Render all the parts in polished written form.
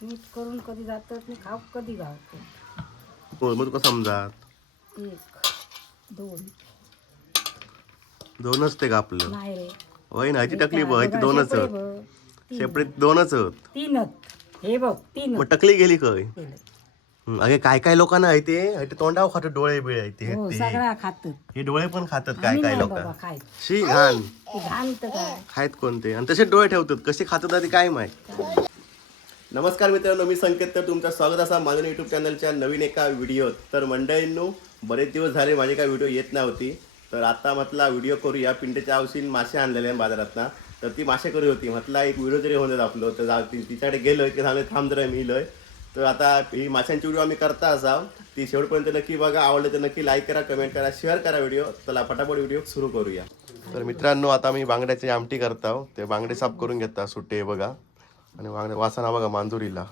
मीठ करून कधी जातात मी खाऊ कधी गावतो. हो मग तुका समजात 1 2 दोनच ते का आपलं नाही रे. होय ना ह्याची हे टकली काय बघ ह्याची बघा, दोनच शेपडे आहेत बघ. तीन. सेपरेट दोनच आहेत. तीनच. हे बघ 3 मग टकली गेली काय केलं. अगे काय काय लोकांना आहे ते तोंडावर खातात डोळे बिळे आहे ते हो ते. सगळा खातात. हे डोळे पण खातात काय आम्ही काय नाही लोक बाबा खायत. शी घाण ते घाण तर काय. खायत कोणते आणि तसे डोळे ठेवतात कसे खातात ते काय माहित. नमस्कार मित्रांनो, मी संकेत तर तुमचं स्वागत असा माझ्या यूट्यूब चॅनलच्या नवीन एका व्हिडिओत. तर मंडळींनो, बरेच दिवस झाले माझी काही व्हिडिओ येत नव्हती, तर आता म्हटला व्हिडिओ करूया. पिंटेच्या औषधी मासे आणलेले आहे बाजारातनं, तर ती मासे करू होती. म्हटला एक व्हिडिओ तरी होऊन आपलं, तर तिच्याकडे गेलो की सांगले थांब जरा मी इलोय. तर आता ही माशांची व्हिडिओ आम्ही करता असाव, ती शेवटपर्यंत नक्की बघा. आवडलं तर नक्की लाईक करा, कमेंट करा, शेअर करा व्हिडिओ. चला फटाफट व्हिडिओ सुरू करूया. तर मित्रांनो, आता मी बांगड्याची आमटी करतो. ते बांगडे साफ करून घेता सुट्टे बघा, आणि बांगडे वासना बघा मांजुरीला.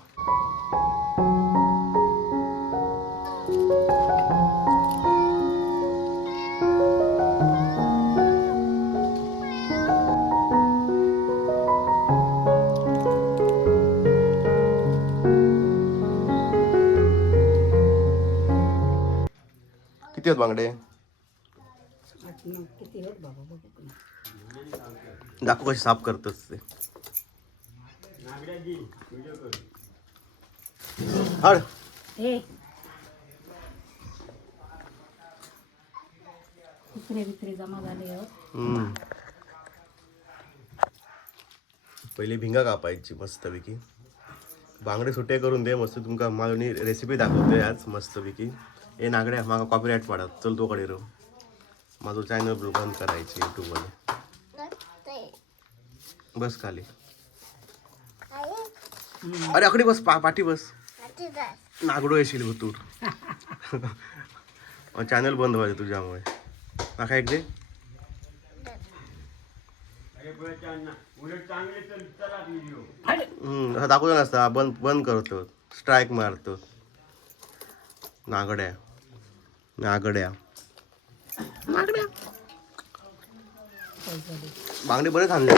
किती आहेत बांगडे? 8 9 किती आहेत बाबा बघू. दाखव कशी साफ करतच ते. हड ए कुत्रे जमा झाले हो. पहिले भिंगा कापायची मस्तपैकी. बांगडे सुट्टे करून दे मस्त. तुमका मी रेसिपी दाखवतोय आज मस्तपैकी. ए नागड्या मागा कॉपीराईट पाडत चल तो कडे रो. माझं चॅनल बंद करायची यूट्यूबमध्ये. बस खाली. अरे आकडे बस पाठी बस. नागडो येशील भूतूर. चॅनल बंद व्हायचं तुझ्यामुळे. नाका एक दे. असं दाखवतो नसता. बंद करतो, स्ट्राईक मारतो. नागड्या नागड्या नागड्या. बांगडे बरेच आणले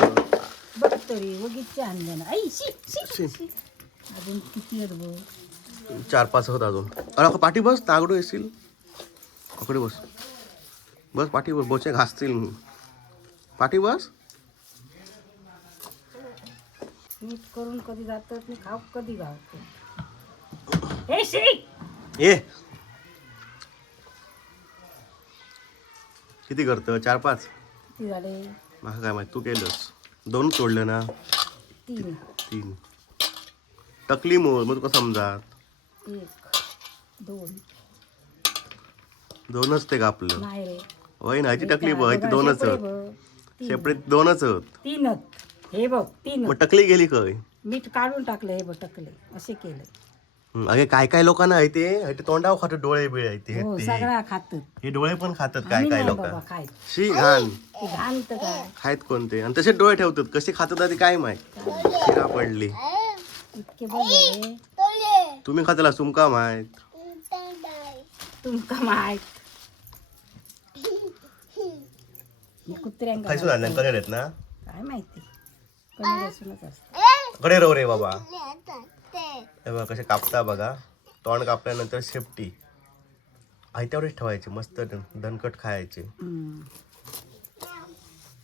बघ तरी वगीचे आणले ना. आई शी शी शी. अजून किती आहेत बघ. 4-5 होत अजून. अरे पाठी बस, नागडो येशील. अकडे बस बस पाठी बस. बोचे घासतील. पाठी बस. मीठ करून कधी जातात मी खाऊ कधी गावतो. हे शी ये किती करतं? 4-5 किती झाले? मला काय माहिती. तू केलंस 2 तोडलं ना. 3 टकली मोड मग तुका समजात. 1 2 दोनच ते का आपलं नाही रे. होय ना ह्याची हे टकली काय बघ ह्याची बघा, दोनच शेपडे आहेत. बघ. सेपरेट दोनच आहेत. 3 हे बघ 3 मग टकली गेली काय. मीठ काढून टाकलं. हे बघ टकले असे केले. अगे काय काय लोकांना आहे ते तोंडावर खातात डोळे बिळे आहे ते हो ते. सगळा खातात. हे डोळे पण खातात काय आम्ही काय नाही लोक. बाबा खायत. शी घाण ते घाण तर काय. खायत कोणते आणि तसे डोळे ठेवतात कसे खातात ते काय माहित. शिरा पडली. इतके बघ तुम्ही खाताला तुमका माहित. तुमका माहित. कुत्र्यांका खायसून आणल्या कनेर आहेत ना. काय माहिती. कमी लसूणच असतं. कडे रो रे बाबा. हे बघा कसे कापता बघा. तोंड कापल्यानंतर शेपटी आयत्यावरच ठेवायचे. मस्त दणकट खायचे.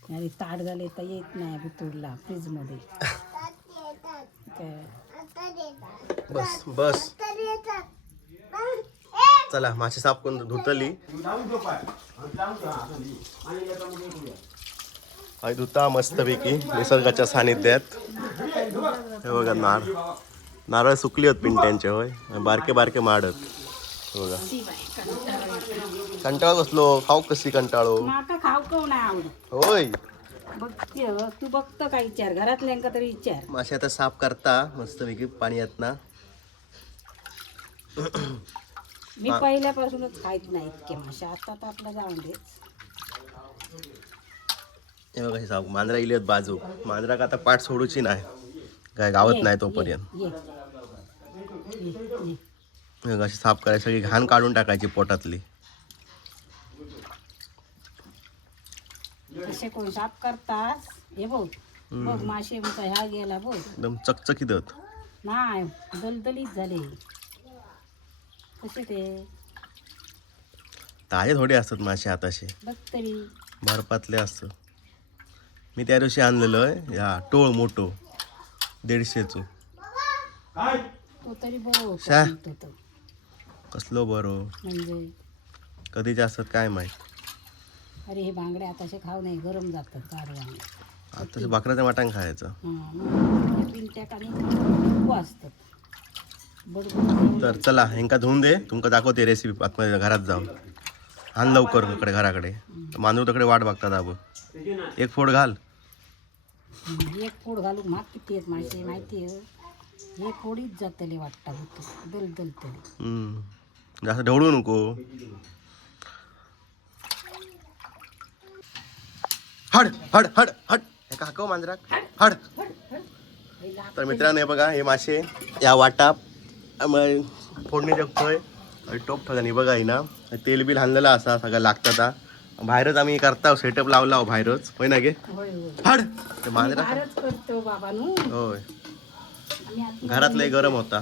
आणि ताट झाले तर येत नाही बुतूरला फ्रीज मध्ये. बस बस चला मासे साफ करून धुतली. धुता मस्तपैकी निसर्गाच्या सानिध्यात. हे बघा नारळ सुकली होत पिंट्यांचे. होय बारके बारके माडत. बघा कंटाळो कसलो खाऊ कशी कंटाळो. माका खाऊ कोण नाही आवडत. होय बघते तू बघतो का विचार घरातल्यांका तरी विचार. मासे आता साफ करता मस्तपैकी पाणी येत ना. मी पहिल्यापासूनच खायत नाही इतके मासे. आता तर आपला जाऊन देच. हे बघा कशी साफ. मांजरा इली आहेत बाजू. मांजरा का आता पाठ सोडूची नाही काय गावत नाही तोपर्यंत. अशी साफ करायची. सगळी घाण काढून टाकायची पोटातली. असे कोण साफ करतात. हे बघ बघ मासे ह्या गेला बघ. एकदम चकचकीत होत. नाही दलदलीत झाले कसे ते ताजे थोडे असतात मासे आताशे, बघ तरी. बर्फातले असतात. मी त्या दिवशी आणलेलो आहे या टोळ मोठो 150चं. तो तरी बरो शा. तो तर कसलो बरो म्हणजे कधीचे असतात काय माहित. अरे हे बांगडे आताशे खाऊ नाही गरम जातात गाडवा. आता बकऱ्याच्या वाटांग खायचं. हां पिंट्याक आणि खूप असतात बडबड. तर चला ह्यांका धुवून दे, तुमका दाखवते रेसिपी आतमध्ये घरात जाऊन. आण लवकर इकडे घराकडे. मांजूर तिकडे वाट बघतात दाबो. एक फोड घाल. एक फोड घालू माग किती आहेत माहिती माहिती आहे. एक फोडीच जातले वाटतं होतं दलदल तरी. जास्त ढवळू नको. हड हड हड हड एका हाकव मांजराक हड. तर मित्रांनो हे बघा, हे मासे या वाटाप फोडणी जगतोय टोप ठेवला. बघा ही ना तेल बिल हाणलेला असा सगळं लागतात. बाहेरच आम्ही करता सेटअप लावला बाहेरच होय ना गे. हड ते मांजरा करतो बाबा नु होय. आम्ही घरातलं गरम होता.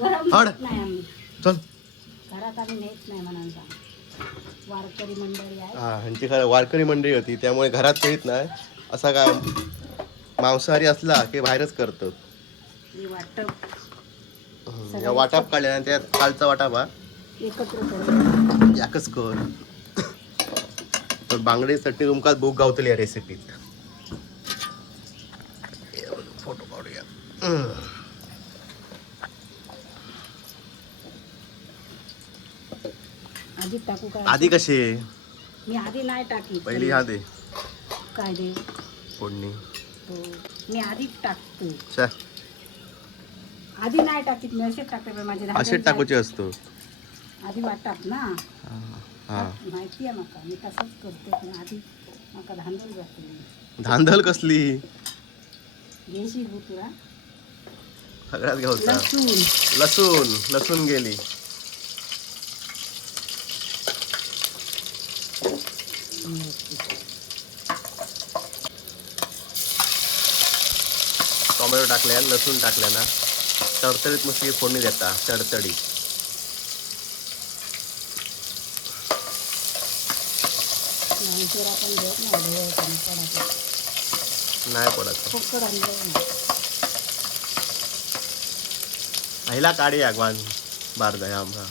गरम हड. नाही आम्ही चल. घरात आम्ही नेत नाही म्हणाला. वारकरी मंडळी आहे. हा ह्यांची खरं वारकरी मंडळी होती त्यामुळे घरात करीत नाही. असा काय मांसाहारी असला की बाहेरच करतो. हे वाटप या वाटाप काढल्या आणि त्यात कालचा वाटाप हा एकत्र करून याकच कर. तर बांगडे चटणी तुमका भूक गावतली या रेसिपीत. फोटो काढूया. आधी टाकू काय आधी कशी मी आधी नाही टाकी पहिली हा दे काय दे फोडणी. तो मी आधीच टाकतो. चा आधी नाही टाकीत मी असेच टाकते पण माझे असेच टाकूचे असतो. आधी वाटतात ना हा माहिती आहे माका मी तसंच करते पण आधी माका धांदल जाते. धांदल कसली घ्यायची हो तुला सगळ्यात घ्यायचा. लसूण लसूण लसूण गेली. टोमॅटो टाकल्या लसूण टाकल्या ना तडतडीत मस्त फोडणी देता तडतडीत. नाहीतर आपण घेत नाही डोळ्यात पडायचं नाही पडत. पकड आणलं ना पहिला काढी आगवान बारदा ह्या आमचा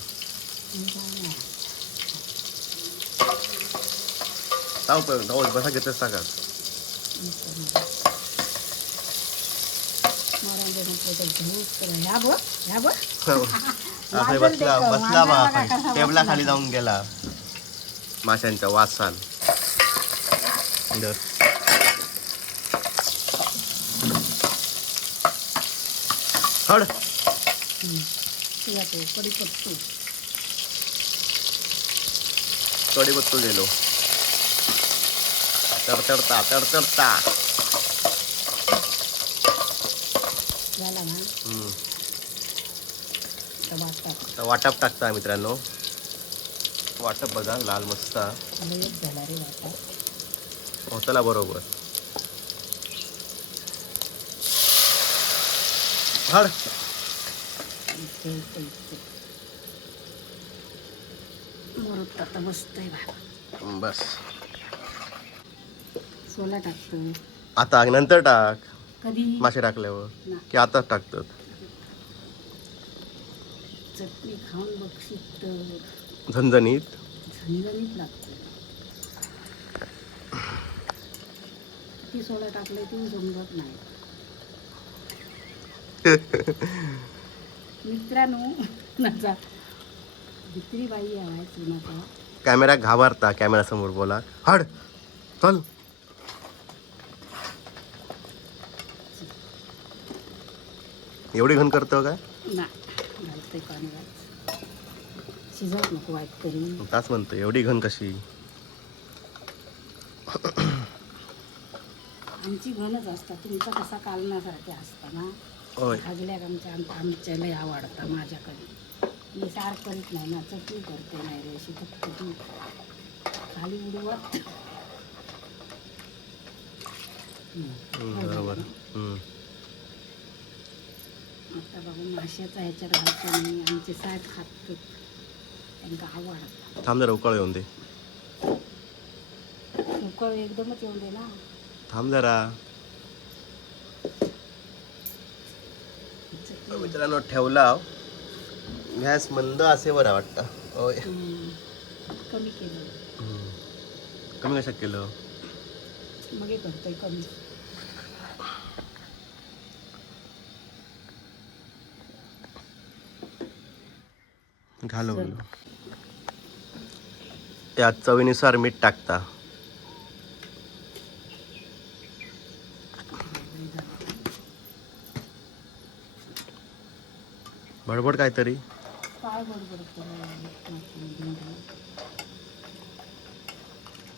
ताव पण बसा घेतेस टाका. बसला बसला बा टेबला खाली जाऊन गेला माशांच्या वासान. हड कढीपत्तो गेलो तडतडता तडतडता. झाला ना तर वाटप टाकता मित्रांनो. वाटप बघा लाल मस्त झाला रे वाटा होतला बरोबर. हड आता बसतोय बस. सोला टाकतो आता नंतर टाक कधी मासे टाकल्यावर की आताच टाकतात. चटणी खाऊन बघशीत तर झणझणीत झणझणीत लागते. ती सोडा टाकले ती जमत नाही. मित्रांनो नाचा भित्री बाई आहे चुनाचा. कॅमेरा घाबरता कॅमेरा समोर बोला. हड चल. एवढी घन करतो काय नाही घालते पाणी शिजवत नको वाईट तरी. तास म्हणतो एवढी घन कशी. आमची घनच असतात तुमचा कसा कालण्यासारखे असता ना. भाजल्याक आमच्या लय आवडता माझ्याकडे. मी सार करीत नाही ना चटणी करते नाही रे अशी फक्त ती खाली उडवत. बरोबर. आता बघू माशाचा ह्याच्यात घालतो आणि आमचे साठ खातात त्यांना आवडतं. थांब जरा उकाळ येऊन दे. उकळ एकदमच येऊन दे ना. थांब जरा. मित्रांनो ठेवला गॅस मंद असे बरं वाटतं. होय. कमी केलं कमी कशात केलं? मग हे करतोय कमी. घालवलं. त्यात चवीनुसार मीठ टाकता. बडबड काहीतरी. काय बरोबर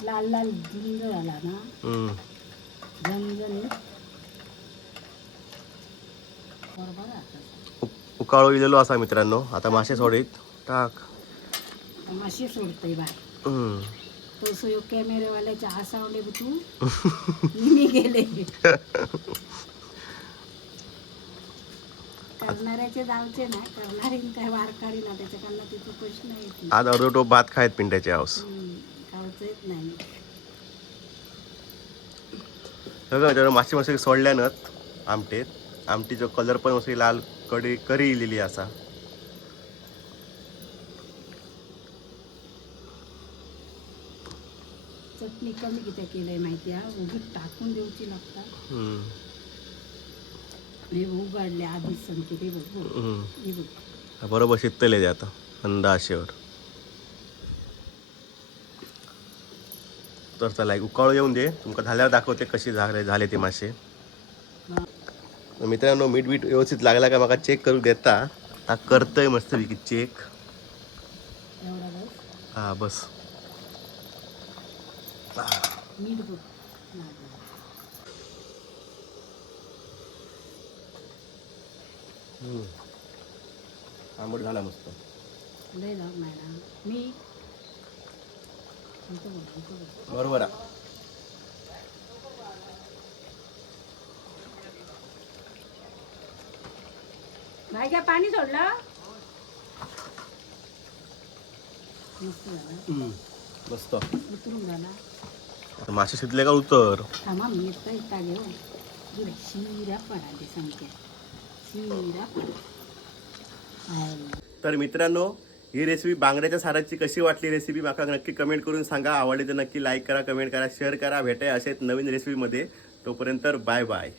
लाल लाल झुंज झाला ना झणझणीत बरोबर आता. उकाळू इलेलो असा मित्रांनो. आता मासे सोडीत टाक. मासे सोडतोय बाय. तो सो कॅमेरेवाल्याच्या हसावले तू मी गेले. करणाऱ्याचे जावचे ना करणारी काय वारकारी ना त्याच्याकडनं तिथं प्रश्न येत नाही. आज अर्धो टोप भात खायत पिंट्याचे हाऊस. खावचं येत नाही. मासे मासे सोडल्यानंच आमटीचो कलर पण अशी लाल करी इलेली असा. चटणी कमी किती केलंय माहिती आहे. उगीच टाकून देऊची लागतात. हे उघडले आधीच संकेत. हे बघ बरोबर शिजतले ते आता मंद आशेवर. तर चला एक उकाळू येऊन दे. तुमका झाल्यावर दाखवते कशी झाले ते मासे. मित्रांनो मीठ व्यवस्थित लागला का मला चेक करू देता. आता करतोय मस्तपैकी चेक. हा बस. मीठ बघ. आंबट झाला मस्त. लय जाऊ नाही ना मी बरोबर आहे. नाही काय पाणी सोडलं. मस्त झाला. मस्त उतरून झाला. आता मासे शिजले का उतर. थांबा मी येता घेऊ. शिरा पडाले सांगते. शिरा पडा. तर मित्रांनो ही रेसिपी बांगड्याच्या साराची कशी वाटली रेसिपी माका नक्की कमेंट करून सांगा. आवडली तर नक्की लाईक करा, कमेंट करा, शेअर करा. भेटाय असेच नवीन रेसिपीमध्ये. तोपर्यंत बाय बाय.